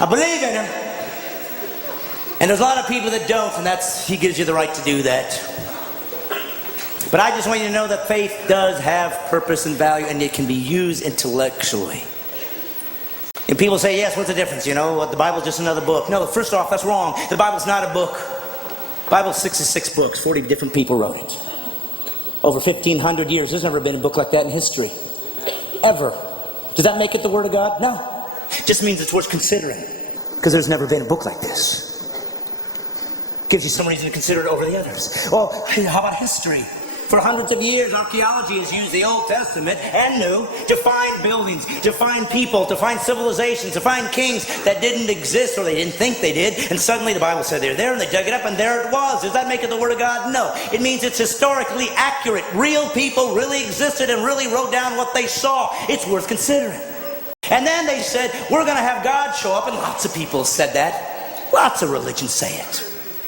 I believe in him. And there's a lot of people that don't, and he gives you the right to do that. But I just want you to know that faith does have purpose and value, and it can be used intellectually. And people say, yes, what's the difference? You know, the Bible's just another book. No, first off, that's wrong. The Bible's not a book. The Bible's 66 books. 40 different people wrote it. Over 1,500 years. There's never been a book like that in history. Ever. Does that make it the Word of God? No. It just means it's worth considering. Because there's never been a book like this. Gives you some reason to consider it over the others. Well, how about history? For hundreds of years, archaeology has used the Old Testament and New to find buildings, to find people, to find civilizations, to find kings that didn't exist or they didn't think they did. And suddenly the Bible said they're there, and they dug it up, and there it was. Does that make it the Word of God? No. It means it's historically accurate. Real people really existed and really wrote down what they saw. It's worth considering. And then they said, we're going to have God show up, and lots of people said that. Lots of religions say it.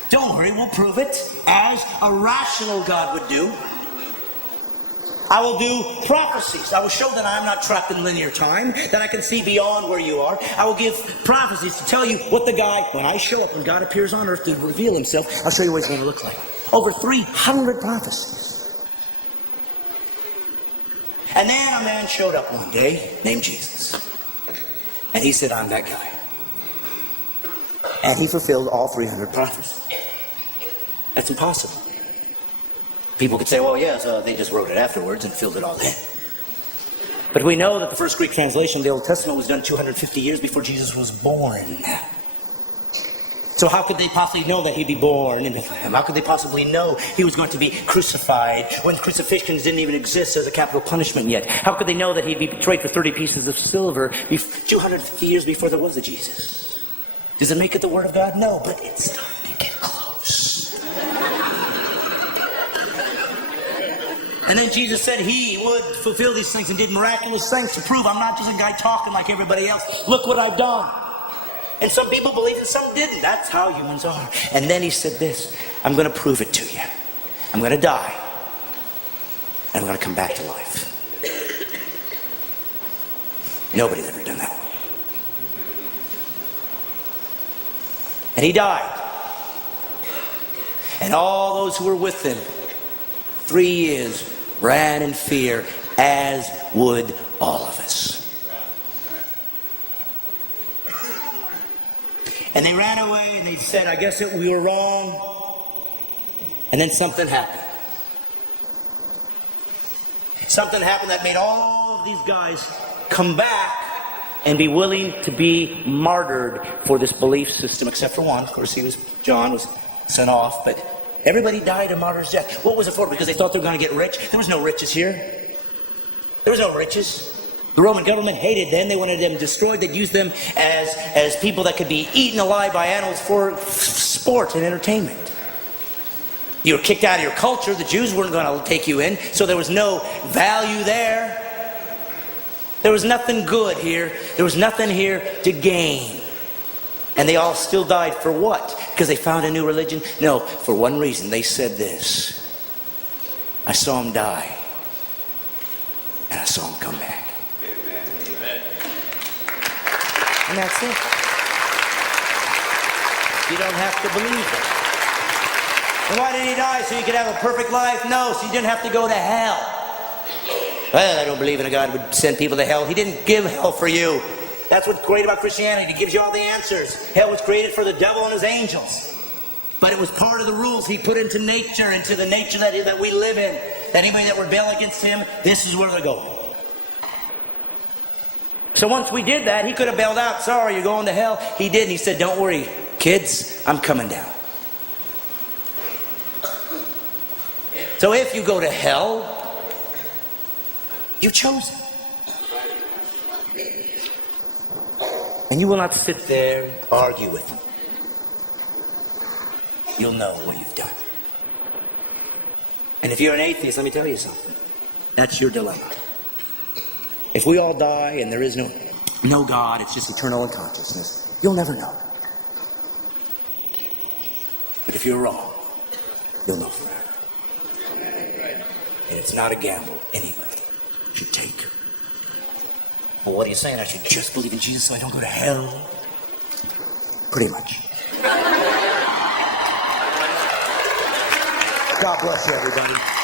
Don't worry, we'll prove it as a rational God would do. I will do prophecies. I will show that I am not trapped in linear time, that I can see beyond where you are. I will give prophecies to tell you what the guy, when I show up, when God appears on earth to reveal himself, I'll show you what he's going to look like. Over 300 prophecies. And then a man showed up one day named Jesus. And he said, I'm that guy. And he fulfilled all 300 prophecies. That's impossible. People could say, well, yes, they just wrote it afterwards and filled it all in. But we know that the first Greek translation of the Old Testament was done 250 years before Jesus was born. So how could they possibly know that he'd be born in Bethlehem? How could they possibly know he was going to be crucified when crucifixions didn't even exist as a capital punishment yet? How could they know that he'd be betrayed for 30 pieces of silver 250 years before there was a Jesus? Does it make it the Word of God? No, but it's starting to get close. And then Jesus said he would fulfill these things and did miraculous things to prove I'm not just a guy talking like everybody else. Look what I've done. And some people believed and some didn't. That's how humans are. And then he said this, I'm going to prove it to you. I'm going to die. And I'm going to come back to life. Nobody's ever done that. And he died. And all those who were with him 3 years ran in fear, as would all of us. And they ran away and they said, I guess we were wrong. And then something happened. Something happened that made all of these guys come back and be willing to be martyred for this belief system, except for one. Of course, John was sent off, but everybody died a martyr's death. What was it for? Because they thought they were going to get rich? There was no riches here. There was no riches. The Roman government hated them. They wanted them destroyed. They'd use them as people that could be eaten alive by animals for sport and entertainment. You were kicked out of your culture. The Jews weren't going to take you in, so there was no value there. There was nothing good here. There was nothing here to gain. And they all still died for what? Because they found a new religion? No, for one reason. They said this. I saw him die. And I saw him come back. Amen. And that's it. You don't have to believe it. And why did he die? So you could have a perfect life? No, so you didn't have to go to hell. Well, I don't believe in a God who would send people to hell. He didn't give hell for you. That's what's great about Christianity. It gives you all the answers. Hell was created for the devil and his angels. But it was part of the rules he put into nature, into the nature that we live in. That anybody that rebel against him, this is where they're going. So once we did that, he could have bailed out. Sorry, you're going to hell. He didn't. He said, don't worry, kids, I'm coming down. So if you go to hell, you chose it. And you will not sit there and argue with him. You'll know what you've done. And if you're an atheist, let me tell you something. That's your dilemma. If we all die and there is no God, it's just eternal unconsciousness, you'll never know. But if you're wrong, you'll know forever. And it's not a gamble anybody should take. Well, what are you saying? I should just believe in Jesus so I don't go to hell? pretty much. God bless you, everybody.